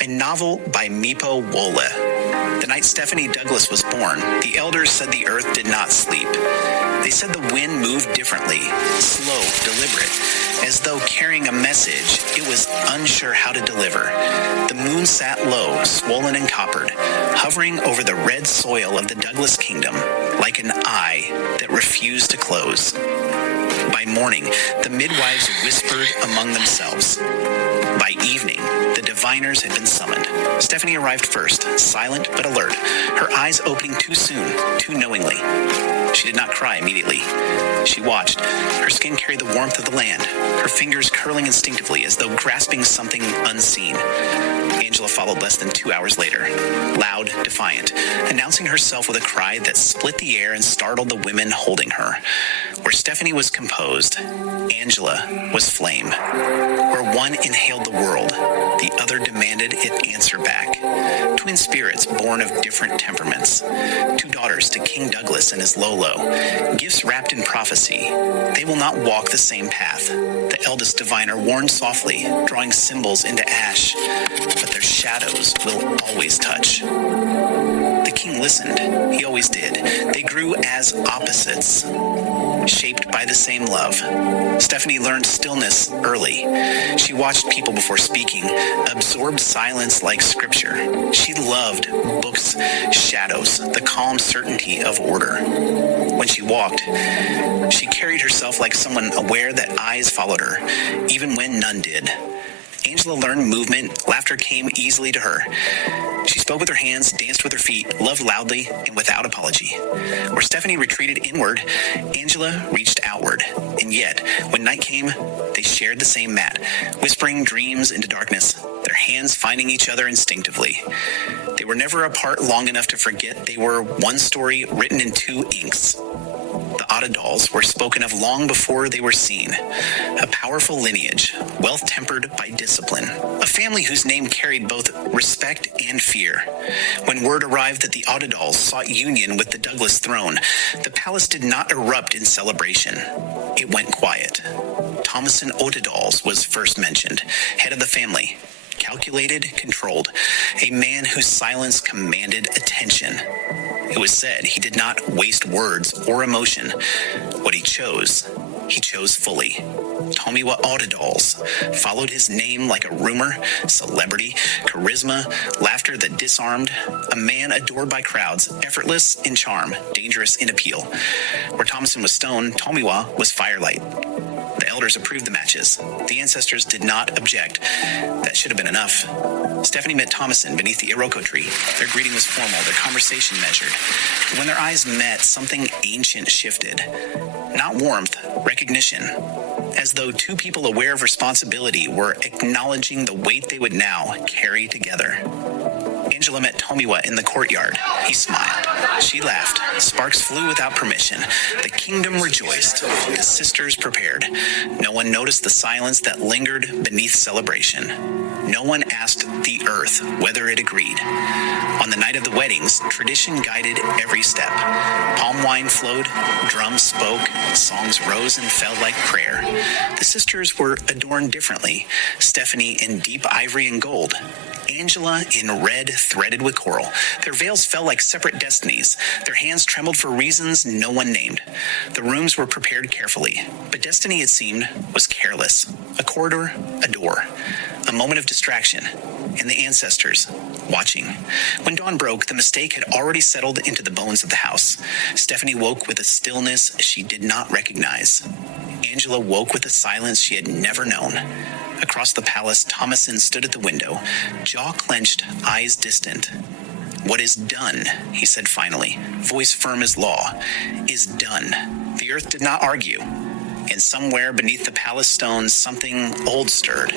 a novel by Meepo Wolle. The night Stephanie Douglas was born, the elders said the earth did not sleep. They said the wind moved differently, slow, deliberate, as though carrying a message it was unsure how to deliver. The moon sat low, swollen and coppered, hovering over the red soil of the Douglas kingdom, like an eye that refused to close. By morning, the midwives whispered among themselves. By evening, the diviners had been summoned. Stephanie arrived first, silent but alert, her eyes opening too soon, too knowingly. She did not cry immediately. She watched. Her skin carried the warmth of the land, her fingers curling instinctively as though grasping something unseen. Angela followed less than 2 hours later, loud, defiant, announcing herself with a cry that split the air and startled the women holding her. Where Stephanie was composed, Angela was flame. Where one inhaled the world, the other demanded it answer back. Twin spirits born of different temperaments. Two daughters to King Douglas and his Lolo. Gifts wrapped in prophecy. They will not walk the same path. The eldest diviner warned softly, drawing symbols into ash. But their shadows will always touch. The king listened. He always did. They grew as opposites, shaped by the same love. Stephanie learned stillness early. She watched people before speaking, absorbed silence like scripture. She loved books, shadows, the calm certainty of order. When she walked, she carried herself like someone aware that eyes followed her, even when none did. Angela learned movement. Laughter came easily to her. She spoke with her hands, danced with her feet, loved loudly and without apology. Where Stephanie retreated inward, Angela reached outward. And yet, when night came, they shared the same mat, whispering dreams into darkness, their hands finding each other instinctively. They were never apart long enough to forget they were one story written in two inks. The Ottadals were spoken of long before they were seen. A powerful lineage, wealth-tempered by discipline. A family whose name carried both respect and fear. When word arrived that the Ottadals sought union with the Douglas throne, the palace did not erupt in celebration. It went quiet. Thomason Ottadals was first mentioned, head of the family. Calculated, controlled. A man whose silence commanded attention. It was said he did not waste words or emotion. What he chose fully. Tomiwa Ottadals followed his name like a rumor, celebrity, charisma, laughter that disarmed. A man adored by crowds, effortless in charm, dangerous in appeal. Where Thomason was stone, Tomiwa was firelight. The elders approved the matches. The ancestors did not object. That should have been enough. Stephanie met Thomason beneath the Iroko tree. Their greeting was formal, their conversation measured. But when their eyes met, something ancient shifted. Not warmth, recognition. As though two people aware of responsibility were acknowledging the weight they would now carry together. Angela met Tomiwa in the courtyard. He smiled. She laughed. Sparks flew without permission. The kingdom rejoiced. The sisters prepared. No one noticed the silence that lingered beneath celebration. No one asked the earth whether it agreed. On the night of the weddings, tradition guided every step. Palm wine flowed, drums spoke, songs rose and fell like prayer. The sisters were adorned differently. Stephanie in deep ivory and gold. Angela in red threaded with coral. Their veils fell like separate destinies. Their hands trembled for reasons no one named. The rooms were prepared carefully, but destiny, it seemed, was careless. A corridor, a door, a moment of distraction, and the ancestors watching. When dawn broke, the mistake had already settled into the bones of the house. Stephanie woke with a stillness she did not recognize. Angela woke with a silence she had never known. Across the palace, Thomason stood at the window, jaw clenched, eyes distant. What is done, he said finally, voice firm as law, is done. The earth did not argue. And somewhere beneath the palace stones, something old stirred.